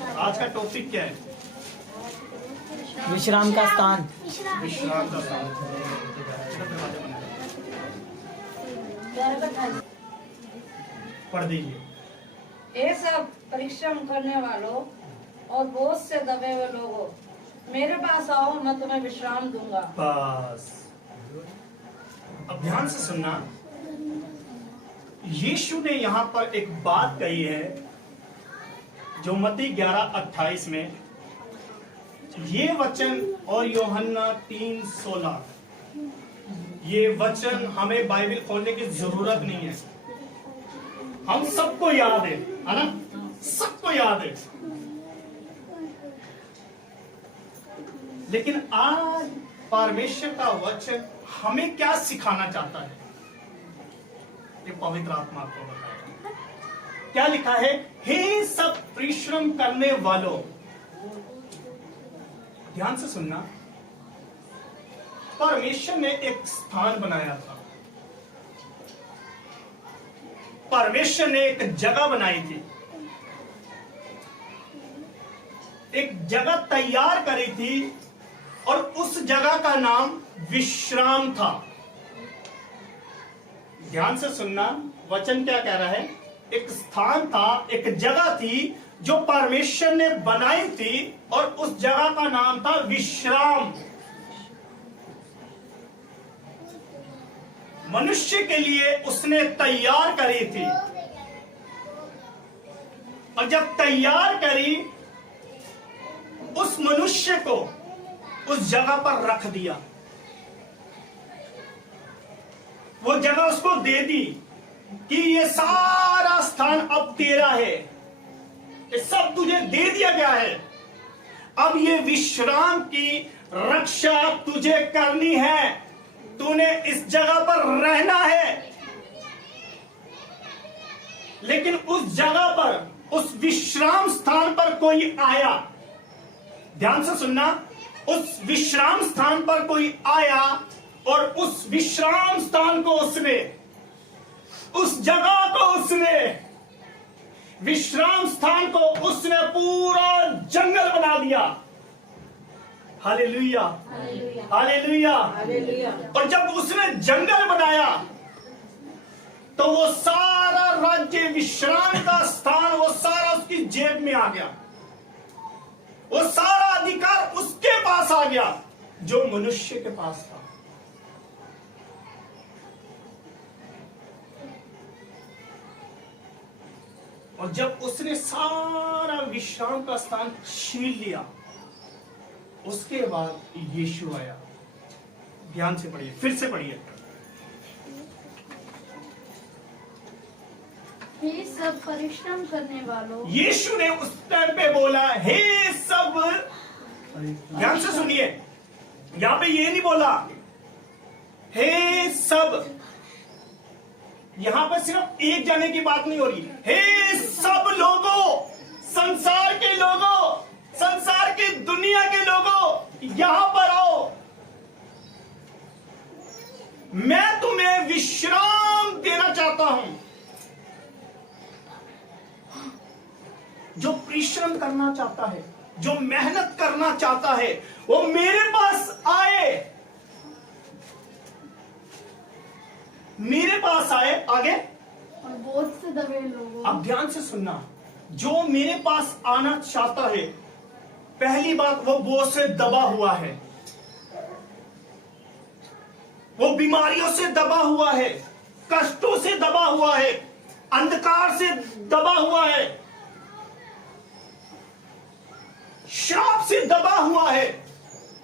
आज का टॉपिक क्या है? विश्राम का स्थान। विश्राम का स्थान। पढ़ दीजिए। ये सब परिश्रम करने वालों और बोझ से दबे हुए लोगों, मेरे पास आओ, मैं तुम्हें विश्राम दूंगा। बस अब ध्यान से सुनना। यीशु ने यहां पर एक बात कही है जो मत्ती 11:28 में, ये वचन और यूहन्ना 3:16, ये वचन हमें बाइबल खोलने की जरूरत नहीं है, हम सबको याद है ना? सबको याद है। लेकिन आज परमेश्वर का वचन हमें क्या सिखाना चाहता है, ये पवित्र आत्मा को बताएगा। क्या लिखा है? हे सब परिश्रम करने वालों, ध्यान से सुनना। परमेश्वर ने एक स्थान बनाया था, परमेश्वर ने एक जगह बनाई थी, एक जगह तैयार करी थी, और उस जगह का नाम विश्राम था। ध्यान से सुनना, वचन क्या कह रहा है? एक स्थान था, एक जगह थी जो परमेश्वर ने बनाई थी, और उस जगह का नाम था विश्राम। मनुष्य के लिए उसने तैयार करी थी, और जब तैयार करी, उस मनुष्य को उस जगह पर रख दिया, वो जगह उसको दे दी कि ये सारा स्थान अब तेरा है, ये सब तुझे दे दिया गया है, अब ये विश्राम की रक्षा तुझे करनी है, तूने इस जगह पर रहना है। लेकिन उस जगह पर, उस विश्राम स्थान पर कोई आया, ध्यान से सुनना, उस विश्राम स्थान पर कोई आया, और उस विश्राम स्थान को उसने, उस जगह को उसने, विश्राम स्थान को उसने पूरा जंगल बना दिया। Hallelujah, hallelujah, hallelujah. और जब उसने जंगल बनाया, तो वो सारा राज्य, विश्राम का स्थान, वो सारा उसकी जेब में आ गया, वो सारा अधिकार उसके पास आ गया जो मनुष्य के पास था। और जब उसने सारा विश्राम का स्थान छीन लिया, उसके बाद यीशु आया। ध्यान से पढ़िए, फिर से पढ़िए। हे सब परिश्रम करने वालों, यीशु ने उस टाइम पे बोला, हे सब, ध्यान से सुनिए, यहां पे ये नहीं बोला हे सब, यहां पर सिर्फ एक जने की बात नहीं हो रही, हे सब लोगों, संसार के लोगों, संसार की दुनिया के लोगों, यहां पर आओ, मैं तुम्हें विश्राम देना चाहता हूं। जो परिश्रम करना चाहता है, जो मेहनत करना चाहता है, वो मेरे पास आए, मेरे पास आए। आगे, और बोझ से दबे लोगों, अब ध्यान से सुनना, जो मेरे पास आना चाहता है, पहली बात, वो बोझ से दबा हुआ है, वो बीमारियों से दबा हुआ है, कष्टों से दबा हुआ है, अंधकार से दबा हुआ है, श्राप से दबा हुआ है।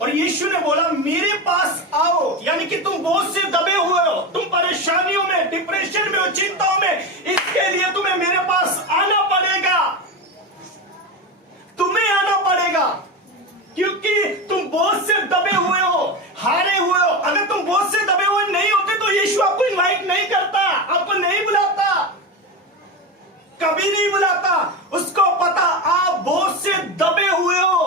और यीशु ने बोला, मेरे पास आओ, यानी कि तुम बोझ से दबे हुए हो, तुम परेशानियों में, डिप्रेशन में हो, चिंताओं में, इसके लिए तुम्हें मेरे पास आना पड़ेगा, तुम्हें आना पड़ेगा, क्योंकि तुम बोझ से दबे हुए हो, हारे हुए हो। अगर तुम बोझ से दबे हुए नहीं होते तो यीशु आपको इनवाइट नहीं करता, आपको नहीं बुलाता, कभी नहीं बुलाता। उसको पता आप बोझ से दबे हुए हो,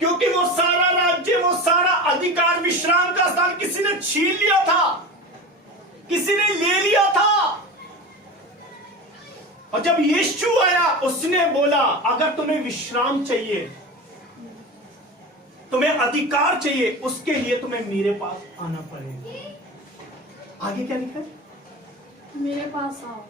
क्योंकि वो सारा राज्य, वो सारा अधिकार, विश्राम का स्थान किसी ने छीन लिया था, किसी ने ले लिया था। और जब यीशु आया उसने बोला अगर तुम्हें विश्राम चाहिए, तुम्हें अधिकार चाहिए, उसके लिए तुम्हें मेरे पास आना पड़ेगा। आगे क्या लिखा है? मेरे पास आओ,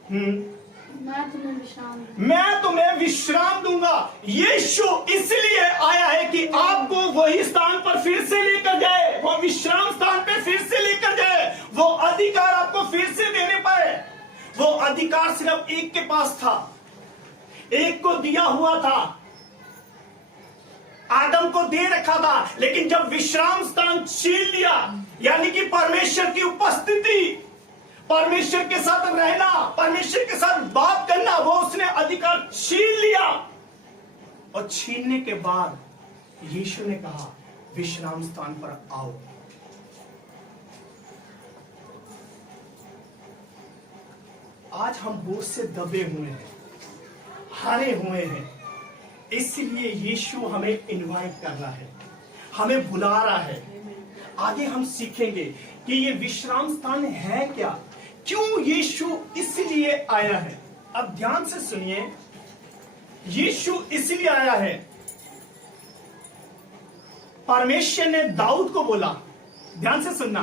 मैं तुम्हें विश्राम दूंगा। मैं तुम्हें विश्राम दूंगा। यीशु इसलिए आया है कि आपको वही स्थान पर फिर से लेकर जाए, वो विश्राम स्थान पे फिर से लेकर जाए, वो अधिकार आपको फिर से देने पाए। वो अधिकार सिर्फ एक के पास था, एक को दिया हुआ था, आदम को दे रखा था, लेकिन जब विश्राम स्थान छीन लिया, यानी कि परमेश्वर की उपस्थिति, परमेश्वर के साथ रहना, परमेश्वर के साथ बात करना, वो उसने अधिकार छीन लिया। और छीनने के बाद यीशु ने कहा विश्राम स्थान पर आओ। आज हम बोझ से दबे हुए हैं, हारे हुए हैं, इसलिए यीशु हमें इनवाइट कर रहा है, हमें बुला रहा है। आगे हम सीखेंगे कि ये विश्राम स्थान है क्या, क्यों यीशु इसलिए आया है। अब ध्यान से सुनिए, यीशु इसलिए आया है। परमेश्वर ने दाऊद को बोला, ध्यान से सुनना,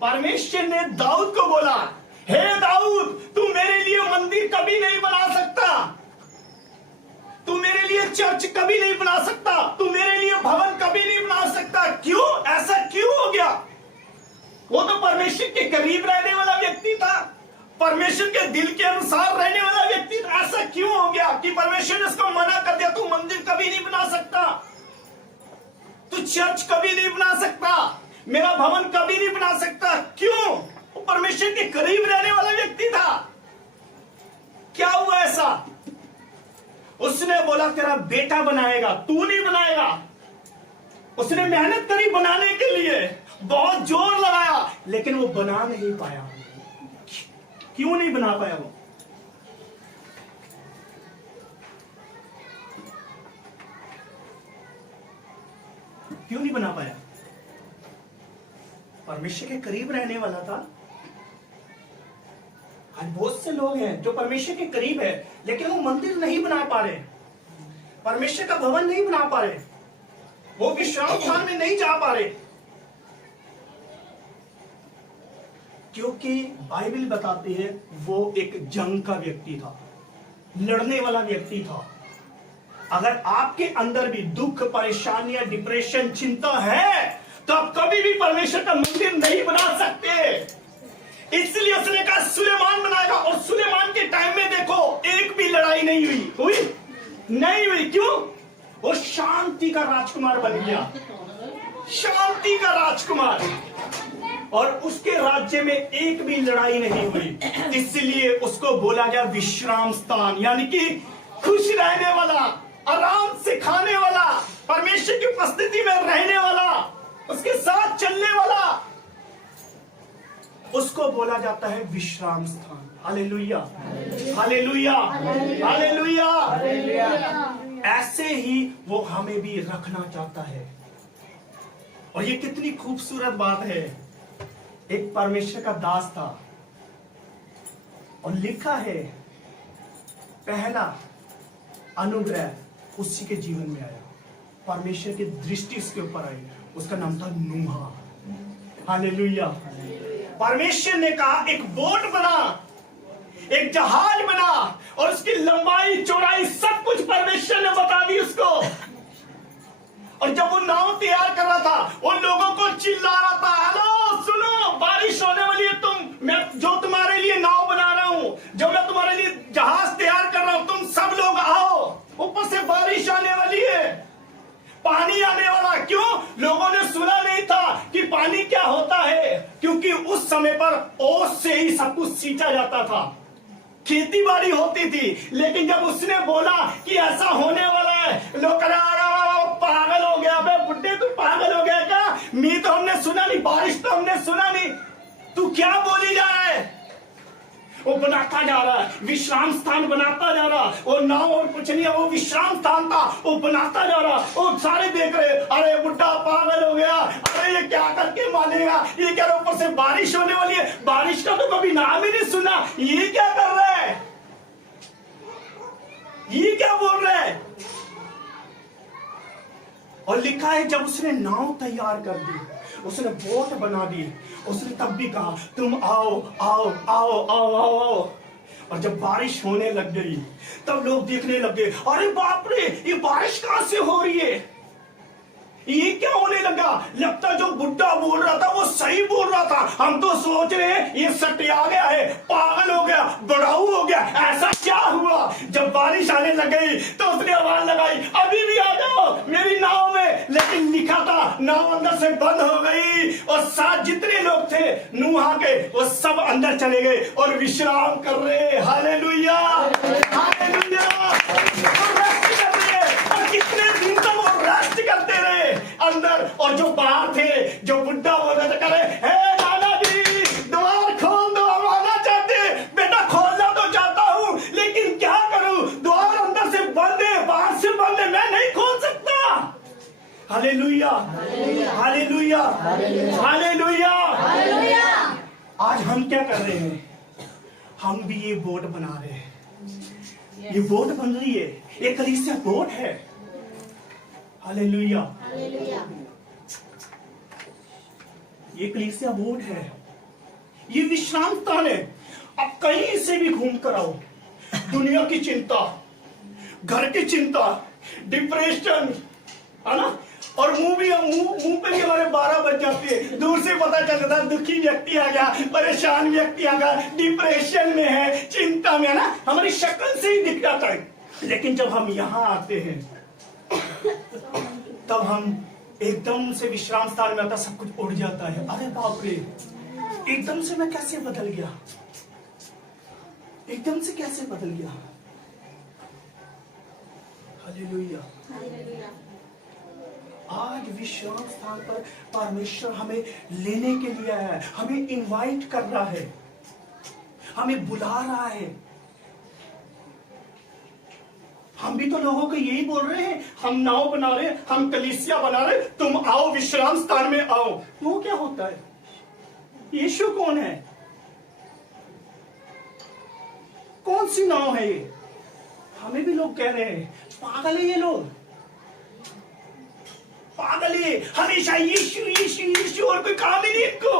परमेश्वर ने दाऊद को बोला, हे दाऊद, तू मेरे लिए मंदिर कभी नहीं बना सकता, तू मेरे लिए चर्च कभी नहीं बना सकता, तू मेरे लिए भवन कभी नहीं बना सकता। क्यों? ऐसा क्यों हो गया? वो तो परमेश्वर के करीब रहने वाला व्यक्ति था, परमेश्वर के दिल के अनुसार रहने वाला व्यक्ति था। ऐसा क्यों हो गया कि परमेश्वर ने उसको मना कर दिया, तू मंदिर कभी नहीं बना सकता, तू चर्च कभी नहीं बना सकता, मेरा भवन कभी नहीं बना सकता? क्यों? वो परमेश्वर के करीब रहने वाला व्यक्ति था। क्या हुआ ऐसा? उसने बोला तेरा बेटा बनाएगा, तू नहीं बनाएगा। उसने मेहनत करी बनाने के लिए, बहुत जोर लगाया, लेकिन वो बना नहीं पाया। क्यों नहीं बना पाया? वो क्यों नहीं बना पाया? परमेश्वर के करीब रहने वाला था। आज बहुत से लोग हैं जो परमेश्वर के करीब है, लेकिन वो मंदिर नहीं बना पा रहे, परमेश्वर का भवन नहीं बना पा रहे, वो विश्राम स्थान में नहीं जा पा रहे, क्योंकि बाइबल बताती है वो एक जंग का व्यक्ति था, लड़ने वाला व्यक्ति था। अगर आपके अंदर भी दुख, परेशानियां, डिप्रेशन, चिंता है, तो आप कभी भी परमेश्वर का मंदिर नहीं बना सकते। इसलिए उसने कहा सुलेमान बनाएगा, और सुलेमान के टाइम में देखो एक भी लड़ाई नहीं हुई नहीं हुई। क्यों? वो शांति का राजकुमार बन गया, शांति का राजकुमार, और उसके राज्य में एक भी लड़ाई नहीं हुई। इसलिए उसको बोला गया विश्राम स्थान, यानी कि खुश रहने वाला, आराम से खाने वाला, परमेश्वर की उपस्थिति में रहने वाला, उसके साथ चलने वाला, उसको बोला जाता है विश्राम स्थान। Hallelujah, hallelujah, hallelujah. ऐसे ही वो हमें भी रखना चाहता है। और ये कितनी खूबसूरत बात है। एक परमेश्वर का दास था, और लिखा है पहला अनुग्रह उसी के जीवन में आया, परमेश्वर की दृष्टि उसके ऊपर आई, उसका नाम था नूहा। हालेलुया। परमेश्वर ने कहा एक बोट बना, एक जहाज बना, और उसकी लंबाई, चौड़ाई, सब कुछ परमेश्वर ने बता दी उसको। और जब वो नाव तैयार कर रहा था, उन लोगों को चिल्ला रहा था, हेलो सुनो, बारिश होने वाली है, मैं जो तुम्हारे लिए नाव बना रहा हूं, जो मैं तुम्हारे लिए जहाज तैयार कर रहा हूं, तुम सब लोग आओ, ऊपर से बारिश आने वाली है, पानी आने वाला। क्यों? लोगों ने सुना नहीं था कि पानी क्या होता है, क्योंकि उस समय पर ओस से ही सब कुछ सींचा जाता था, खेती बाड़ी होती थी। लेकिन जब उसने बोला कि ऐसा होने वाला है, लोग कह रहे पागल हो गया, बे बुड्ढे तू पागल हो गया क्या? मी तो हमने सुना नहीं, बारिश तो हमने सुना नहीं, तू क्या बोली जा रहा है? वो बनाता जा रहा है, विश्राम स्थान बनाता जा रहा, वो नाव और कुछ नहीं है, वो विश्राम स्थान था, वो बनाता जा रहा। वो सारे देख रहे, अरे बुड्ढा पागल हो गया, अरे ये क्या करके मानेगा, ये क्या, ऊपर से बारिश होने वाली है, बारिश का तो कभी नाम ही नहीं सुना, ये क्या कर रहा है? ये क्या बोल रहा है? और लिखा है जब उसने नाव तैयार कर दी, उसने बोट बना दी, उसने तब भी कहा तुम आओ आओ आओ आओ आओ आओ। और जब बारिश होने लग गई तब लोग देखने लगे, अरे बाप रे ये बारिश कहां से हो रही है, ये क्या होने लगा। लगता जो बुड्ढा बोल रहा था वो सही बोल रहा था। हम तो सोच रहे हैं ये सटिया गया है, पागल हो गया, बड़ाऊ हो गया। ऐसा क्या हुआ? जब बारिश आने लग गई तो उसने आवाज लगाई, अभी भी आ जाओ मेरी नाव में। लेकिन लिखा था नाव अंदर से बंद हो गई और साथ जितने लोग थे नूहा के वो सब अंदर चले गए और विश्राम कर रहे। Hallelujah hallelujah. कितने दिन तक वो रेस्ट करते रहे अंदर, और जो बाहर थे, जो बुड्ढा हो गया करे, हे नाना जी द्वार खोल दो, हम आना चाहते। बेटा खोलना तो चाहता हूं लेकिन क्या करूं, द्वार अंदर से बंद है, बाहर से बंद है, मैं नहीं खोल सकता। Hallelujah hallelujah hallelujah. आज हम क्या कर रहे हैं? हम भी ये बोट बना रहे हैं। ये बोट बन रही है, एक कलीसिया बोट है। हालेलुया। ये कलीसिया बोट है, ये विश्राम स्थान है। अब कहीं से भी घूम कर आओ, दुनिया की चिंता, घर की चिंता, डिप्रेशन, है ना, और मुंह पे भी हमारे 12 बज जाते हैं। दूर से पता चलता है दुखी व्यक्ति आ गया, परेशान व्यक्ति आ गया, डिप्रेशन में है, चिंता में है ना, हमारी शक्ल से ही दिख जाता है। लेकिन जब हम यहां आते हैं तब हम एकदम से विश्राम स्थान में आता, सब कुछ उड़ जाता है। अरे बाप रे, एकदम से मैं कैसे बदल गया, एकदम से कैसे बदल गया। हालेलुया। आज विश्राम स्थान पर परमेश्वर हमें लेने के लिए आया है, हमें इनवाइट कर रहा है, हमें बुला रहा है। हम भी तो लोगों को यही बोल रहे हैं, हम नाव बना रहे हैं, हम कलीसिया बना रहे हैं, तुम आओ विश्राम स्थान में आओ। वो क्या होता है? यीशु कौन है? कौन सी नाव है ये? हमें भी लोग कह रहे हैं पागल है ये लोग, पागल है, हमेशा यीशु यीशु यीशु और कोई काम ही नहीं इनको।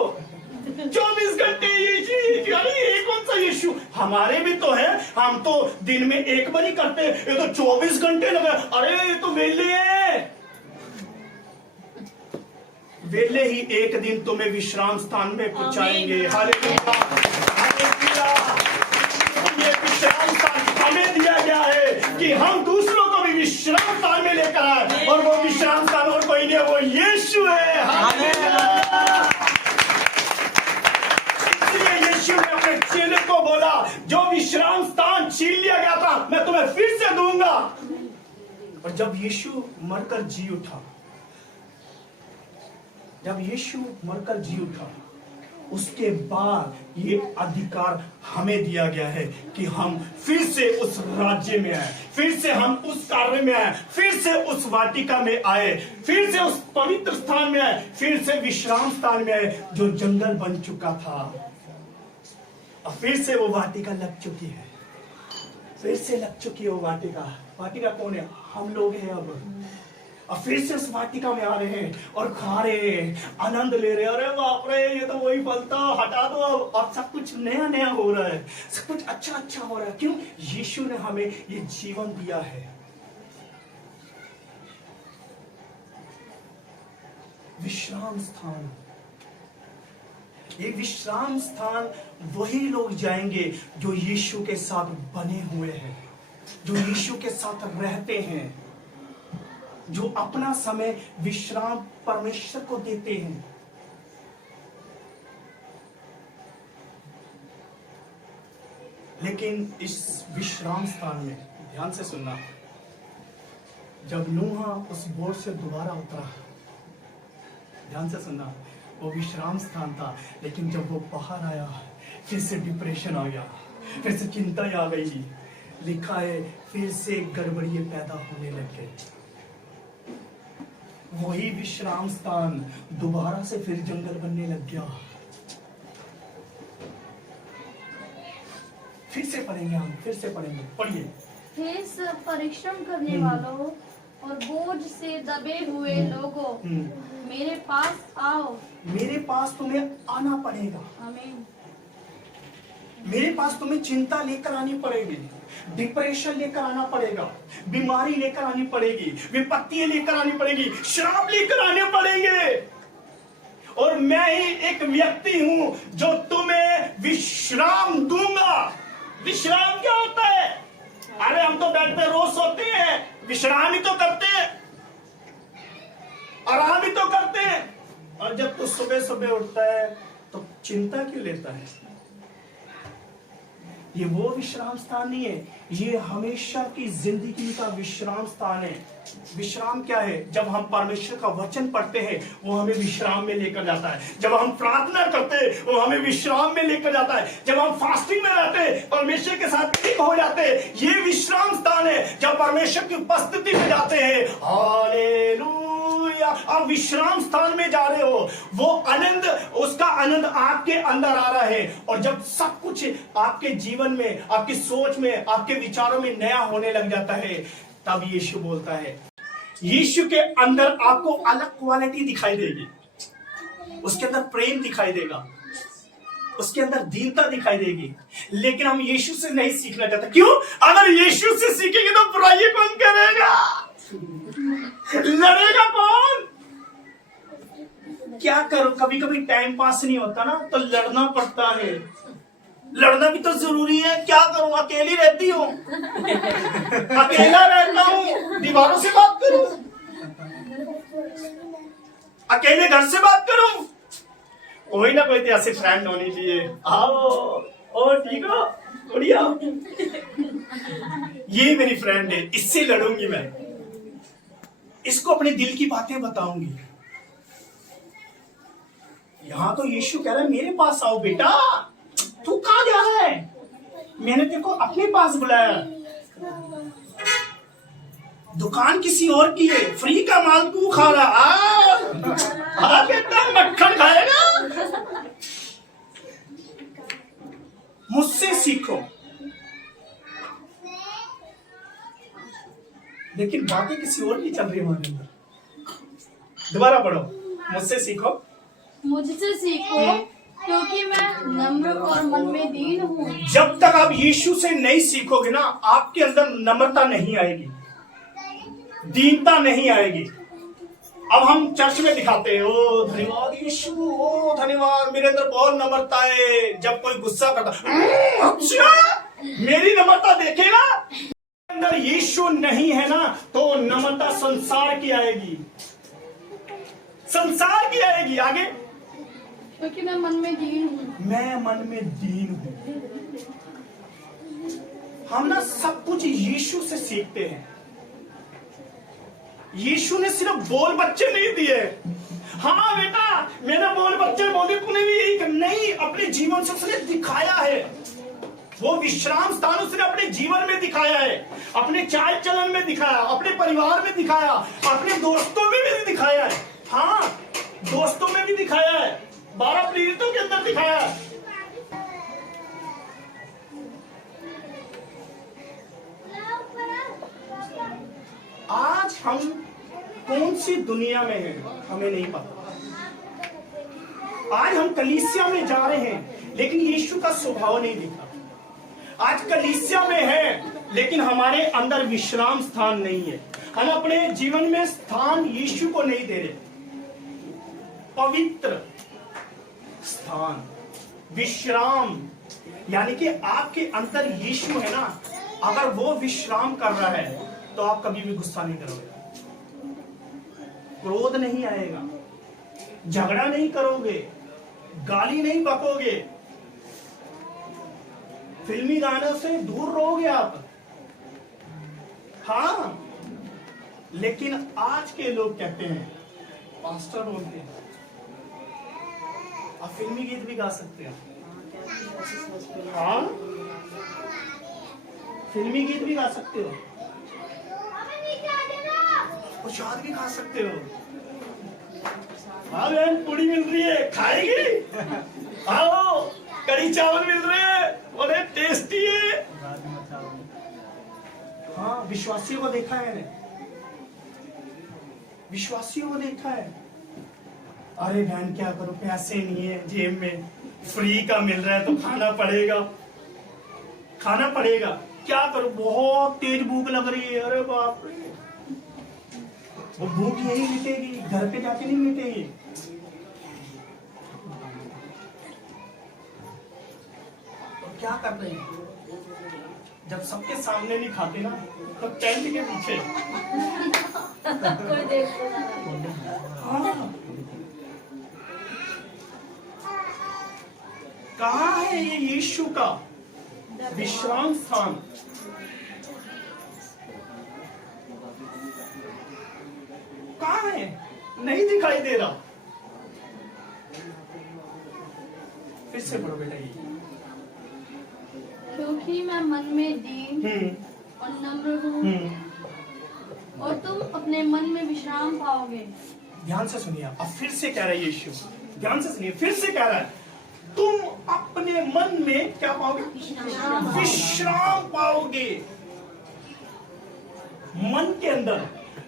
24 घंटे यीशु यीशु। अरे ये कौन सा यीशु? हमारे भी तो है, हम तो दिन में एक बार ही करते हैं, ये तो 24 घंटे लगे। अरे ये तो वेले है, वेले ही एक दिन तुम्हें विश्राम स्थान में पहुंचाएंगे। Hallelujah hallelujah. ये विश्राम स्थान हमें दिया गया है कि हम दूसरों को भी विश्राम स्थान में लेकर आए, और वो विश्राम स्थान और कोई नहीं है, वो यीशु है। हालेलुया। यीशु ने अपने चेले को बोला, जो विश्राम स्थान छीन लिया गया था मैं तुम्हें फिर से दूंगा। और जब यीशु मरकर जी उठा, जब यीशु मरकर जी उठा, उसके बाद ये अधिकार हमें दिया गया है कि हम फिर से उस राज्य में आए, फिर से हम उस कार्य में आए, फिर से उस वाटिका में आए, फिर से उस पवित्र स्थान में आए, फिर से विश्राम स्थान में आए जो जंगल बन चुका था। और फिर से वो वाटिका लग चुकी है, फिर से लग चुकी है वो वाटिका। वाटिका कौन है? हम लोग हैं अब। और फिर से उस वाटिका में आ रहे हैं और खा रहे हैं, आनंद ले रहे हैं। अरे बाप रे, ये तो वही फल था, हटा दो अब। और सब कुछ नया नया हो रहा है, सब कुछ अच्छा अच्छा हो रहा है। क्यों? यीशु ने हमें ये जीवन दिया है। विश्राम स्थान, ये विश्राम स्थान वही लोग जाएंगे जो यीशु के साथ बने हुए हैं, जो यीशु के साथ रहते हैं, जो अपना समय विश्राम परमेश्वर को देते हैं। लेकिन इस विश्राम स्थान में ध्यान से सुनना, जब नूहा उस बोट से दोबारा उतरा, ध्यान से सुनना, वो विश्राम स्थान था, लेकिन जब वो बाहर आया फिर से डिप्रेशन आ गया, फिर से चिंता आ गई। लिखा है फिर से गड़बड़ियां पैदा होने लग गई। वही विश्राम स्थान दोबारा से फिर जंगल बनने लग गया। फिर से पढ़ेंगे हम, फिर से पढ़ेंगे, पढ़िए। हे सब परिश्रम करने वालों और बोझ से दबे हुए लोगों, मेरे पास आओ। मेरे पास तुम्हें आना पड़ेगा। आमीन। मेरे पास तुम्हें चिंता लेकर आनी पड़ेगी, डिप्रेशन लेकर आना पड़ेगा, बीमारी लेकर आनी पड़ेगी, विपत्तियां लेकर आनी पड़ेगी, श्राप लेकर आने पड़ेंगे। और मैं ही एक व्यक्ति हूं जो तुम्हें विश्राम दूंगा। विश्राम क्या होता है? अरे हम तो बेड पे रोज सोते हैं, विश्राम ही तो करते हैं, आराम ही तो करते हैं। और जब तू सुबह सुबह उठता है तो चिंता क्यों लेता है? ये वो विश्राम स्थान नहीं है, ये हमेशा की जिंदगी का विश्राम स्थान है। विश्राम क्या है? जब हम परमेश्वर का वचन पढ़ते हैं वो हमें विश्राम में लेकर जाता है। जब हम प्रार्थना करते हैं वो हमें विश्राम में लेकर जाता है। जब हम फास्टिंग में रहते हैं, परमेश्वर के साथ एक हो जाते हैं, ये विश्राम स्थान है। जब परमेश्वर की उपस्थिति में जाते हैं, हालेलुया, आप विश्राम स्थान में जा रहे हो, वो आनंद, उसका आनंद आपके अंदर आ रहा है। और जब सब कुछ आपके जीवन में, आपकी सोच में, आपके विचारों में नया होने लग जाता है, तब यीशु बोलता है, यीशु के अंदर आपको अलग क्वालिटी दिखाई देगी। उसके अंदर प्रेम दिखाई देगा, उसके अंदर दीनता दिखाई देगी। लेकिन हम यीशु से नहीं सीखना चाहते। क्यों? अगर यीशु से सीखेंगे तो बुराई कौन करेगा? लड़ेगा कौन? क्या करो, कभी कभी टाइम पास नहीं होता ना, तो लड़ना पड़ता है। लड़ना भी तो जरूरी है। क्या करूं, अकेली रहती हूँ, अकेला रहता हूँ, दीवारों से बात करूं, अकेले घर से बात करूं? कोई ना कोई तो ऐसे फ्रेंड होनी चाहिए। आओ, ओ ठीक हो, बढ़िया, ये मेरी फ्रेंड है, इससे लड़ूंगी मैं, इसको अपने दिल की बातें बताऊंगी। यहां तो यीशु कह रहा है, मेरे पास आओ बेटा। तू कहां जा रहा है? मैंने तेरे को अपने पास बुलाया। दुकान किसी और की है, फ्री का माल तू खा रहा। आ बेटा, मक्खन खाएगा? मुझसे सीखो। लेकिन बातें किसी और की चल रही है हमारे अंदर। दोबारा पढ़ो, मुझसे सीखो। मुझसे सीखो क्योंकि मैं नम्र और मन में दीन हूँ। जब तक आप यीशु से नहीं सीखोगे ना, आपके अंदर नम्रता नहीं आएगी, दीनता नहीं आएगी। अब हम चर्च में दिखाते हैं, ओ धन्यवाद यीशु, ओ धन्यवाद, मेरे अंदर बहुत नम्रता है। जब कोई गुस्सा करता, अच्छा मेरी नम्रता देखेगा। अंदर यीशु नहीं है ना, तो नम्रता संसार की आएगी, संसार की आएगी। आगे, क्योंकि मैं मन में दीन हूँ। मैं मन में दीन हूं। हम ना सब कुछ यीशु से सीखते हैं। यीशु ने सिर्फ बोल बच्चे नहीं दिए। हाँ बेटा, मैंने बोल बच्चे बोले, तूने भी यही नहीं, अपने जीवन से उसने दिखाया है। वो विश्राम स्थान उसने अपने जीवन में दिखाया है, अपने चाल चलन में दिखाया, अपने परिवार में दिखाया, अपने दोस्तों में भी दिखाया है। हाँ, दोस्तों में भी दिखाया है, 12 प्रेरितों के अंदर दिखाया है। आज हम कौन सी दुनिया में हैं हमें नहीं पता। आज हम कलीसिया में जा रहे हैं लेकिन यीशु का स्वभाव नहीं दिखा। आज कलीसिया में है लेकिन हमारे अंदर विश्राम स्थान नहीं है। हम अपने जीवन में स्थान यीशु को नहीं दे रहे। पवित्र स्थान, विश्राम, यानी कि आपके अंदर यीशु है ना, अगर वो विश्राम कर रहा है तो आप कभी भी गुस्सा नहीं करोगे, क्रोध नहीं आएगा, झगड़ा नहीं करोगे, गाली नहीं बकोगे, फिल्मी गानों से दूर रहोगे आप। हाँ, लेकिन आज के लोग कहते हैं, पास्टर बोलते हैं, आप फिल्मी गीत भी गा सकते हैं। हाँ, फिल्मी गीत भी गा सकते हो, प्रसाद भी खा सकते हो। हाँ बहन, पूड़ी मिल रही है, खाएगी? आओ, कड़ी चावल मिल रहे हैं, बड़े टेस्टी है। हाँ, विश्वासियों को देखा है मैंने, विश्वासियों को देखा है। अरे बहन क्या करो, पैसे नहीं है जेब में, फ्री का मिल रहा है तो खाना पड़ेगा, खाना पड़ेगा, क्या करो, बहुत तेज भूख लग रही है। अरे बाप रे, वो भूख यही मिटेगी, घर पे जाके नहीं मिटेगी। तो क्या कर रहे हैं, जब सबके सामने नहीं खाते ना तो टेंट के पीछे। कोई देखो ना। हाँ। कहाँ है ये यीशु का विश्राम स्थान? कहाँ है? नहीं दिखाई दे रहा। फिर से पढ़ो बेटा ये। क्योंकि मैं मन में दीन और नम्र हूँ और तुम अपने मन में विश्राम पाओगे। ध्यान से सुनिए, अब फिर से कह रहा है यीशु, ध्यान से सुनिए, फिर से कह रहा है, तुम अपने मन में क्या पाओगे? विश्राम पाओगे। मन के अंदर,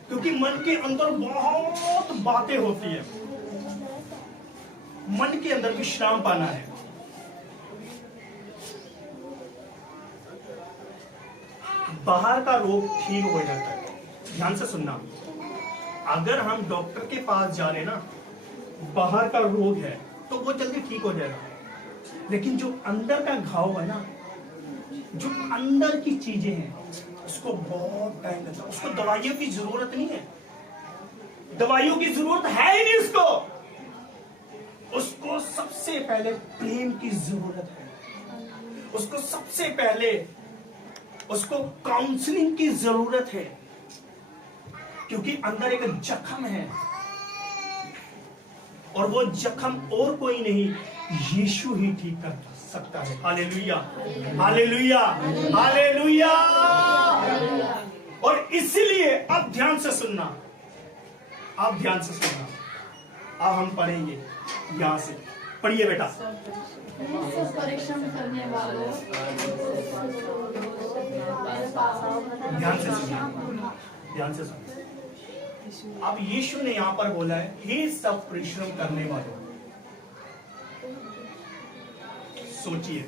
क्योंकि मन के अंदर बहुत बातें होती है, मन के अंदर विश्राम पाना है। बाहर का रोग ठीक हो जाता है। ध्यान से सुनना, अगर हम डॉक्टर के पास जा रहे ना, बाहर का रोग है तो वो जल्दी ठीक हो जाएगा, लेकिन जो अंदर का घाव है ना, जो अंदर की चीजें हैं, उसको बहुत टाइम लगता है। उसको दवाइयों की जरूरत नहीं है, दवाइयों की जरूरत है ही नहीं उसको। उसको सबसे पहले प्रेम की जरूरत है, उसको सबसे पहले उसको काउंसलिंग की जरूरत है, क्योंकि अंदर एक जख्म है और वो जख्म और कोई नहीं, यीशु ही ठीक कर सकता है। Hallelujah, hallelujah, hallelujah. और इसलिए अब ध्यान से सुनना, अब ध्यान से सुनना, अब हम पढ़ेंगे यहां से, पढ़िए बेटा। परिश्रम करने वालों, ध्यान से सुनिए, ध्यान से सुनिए। अब यीशु ने यहां पर बोला है, हे सब परिश्रम करने वालों। सोचिए,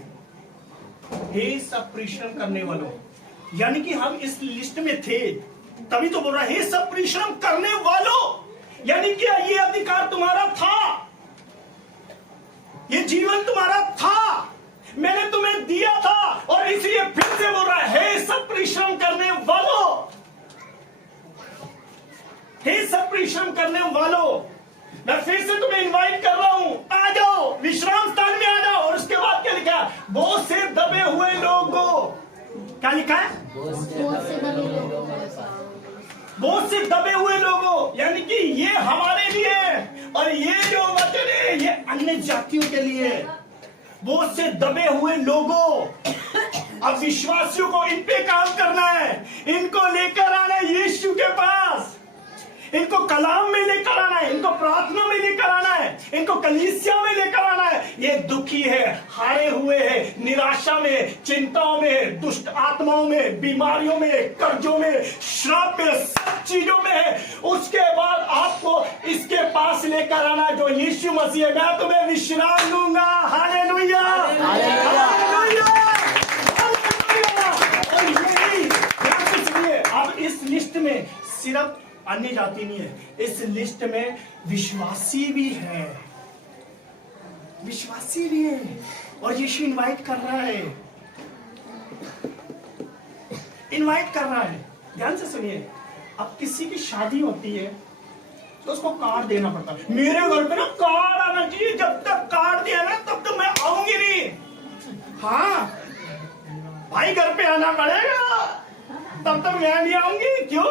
हे सब परिश्रम करने वालों, यानी कि हम इस लिस्ट में थे, तभी तो बोल रहा है हे सब परिश्रम करने वालों, यानी कि ये अधिकार तुम्हारा था, ये जीवन तुम्हारा था, मैंने तुम्हें दिया था, और इसलिए फिर से बोल रहा है हे सब परिश्रम करने वालों, हे सब परिश्रम करने वालों। मैं फिर से तुम्हें इनवाइट कर रहा हूं, आ जाओ, विश्राम स्थान में आ जाओ। और उसके बाद क्या लिखा है? बहुत से दबे हुए लोगों, क्या लिखा है? बहुत से दबे हुए लोगों, यानी कि ये हमारे लिए, और ये जो वचन है ये अन्य जातियों के लिए। बहुत से दबे हुए लोगों, अब विश्वासियों को इन पे काम करना है, इनको लेकर आना है यीशु के पास, इनको कलाम में लेकर आना है, इनको प्रार्थना में लेकर आना है, इनको कलीसिया में लेकर आना है। ये दुखी है, हारे हुए हैं, निराशा में, चिंताओं में, दुष्ट आत्माओं में, बीमारियों में, कर्जों में, श्राप में, सब चीजों में है। उसके बाद आपको इसके पास लेकर आना है जो यीशु मसीह है। मैं तुम्हें विश्राम दूंगा। Hallelujah, hallelujah, hallelujah. और यही अब इस लिस्ट में सिर्फ अन्य जाति नहीं है, इस लिस्ट में विश्वासी भी है, विश्वासी भी है। और यीशु इनवाइट कर रहा है, इनवाइट कर रहा है। ध्यान से सुनिए, अब किसी की शादी होती है तो उसको कार्ड देना पड़ता है। मेरे घर पे ना कार्ड आना चाहिए, जब तक कार्ड दिया ना तब तक मैं आऊंगी नहीं। हाँ भाई, घर पे आना पड़ेगा, तब तक मैं नहीं आऊंगी। क्यों?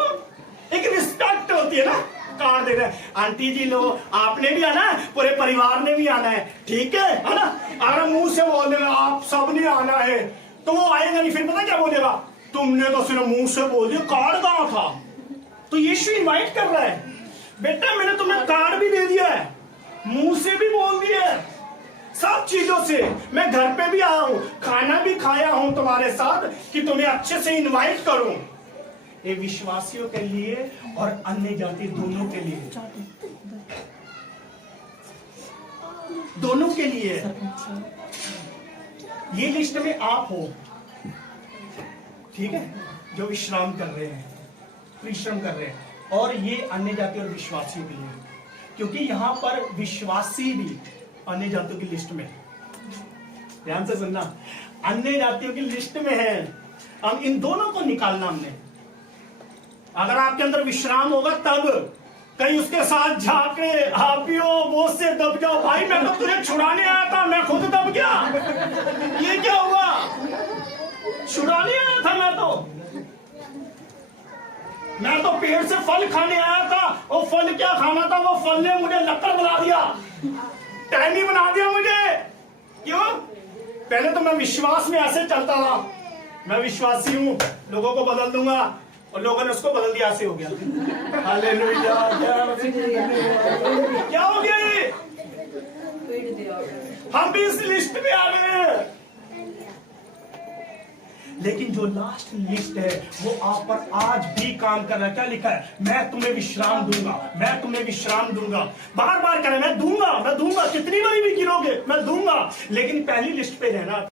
एक रिस्पेक्ट होती है ना, कार्ड दे रहे हैं, आंटी जी लो, आपने भी आना है, पूरे परिवार ने भी आना है, ठीक है ना। अगर मुंह से बोल देगा आप सब ने आना है तो वो आएगा नहीं, फिर पता क्या बोलेगा, तुमने तो सिर्फ मुंह से बोल दिया, कार्ड कहां था। तो यीशु इनवाइट कर रहा है, बेटा मैंने तुम्हें कार्ड भी दे दिया है, मुंह से भी बोल दिया है, सब चीजों से। मैं घर पे भी आया हूं, खाना भी खाया हूं तुम्हारे साथ कि तुम्हें अच्छे से इनवाइट करूं, ये विश्वासियों के लिए और अन्य जाति दोनों के लिए, दोनों के लिए। ये लिस्ट में आप हो, ठीक है, जो विश्राम कर रहे हैं, परिश्रम कर रहे हैं, और ये अन्य जाति और विश्वासियों के लिए, क्योंकि यहां पर विश्वासी भी अन्य जातियों की लिस्ट में, ध्यान से सुनना, अन्य जातियों की लिस्ट में है। हम इन दोनों को निकालना हमने। अगर आपके अंदर विश्राम होगा तब, कहीं उसके साथ जाके आप भी हो बोझ से दब जाओ, भाई मैं तो तुझे छुड़ाने आया था, मैं खुद दब गया, ये क्या हुआ? छुड़ाने आया था मैं तो पेड़ से फल खाने आया था, और फल क्या खाना था, वो फल ने मुझे लक्कड़ बना दिया, टहनी बना दिया मुझे। क्यों? पहले तो मैं विश्वास में ऐसे चलता था, मैं विश्वासी हूं, लोगों को बदल दूंगा, और लोगों ने उसको बदल दिया, ऐसे हो गया। हालेलुया। क्या हो गया ये? हम भी इस लिस्ट में आ गए हैं। लेकिन जो लास्ट लिस्ट है वो आप पर आज भी काम कर रहा है। क्या लिखा है? मैं तुम्हें विश्राम दूंगा, मैं तुम्हें विश्राम दूंगा। बार बार कह रहे, मैं दूंगा, कितनी बारी भी गिरोगे मैं दूंगा, लेकिन पहली लिस्ट पे रहना।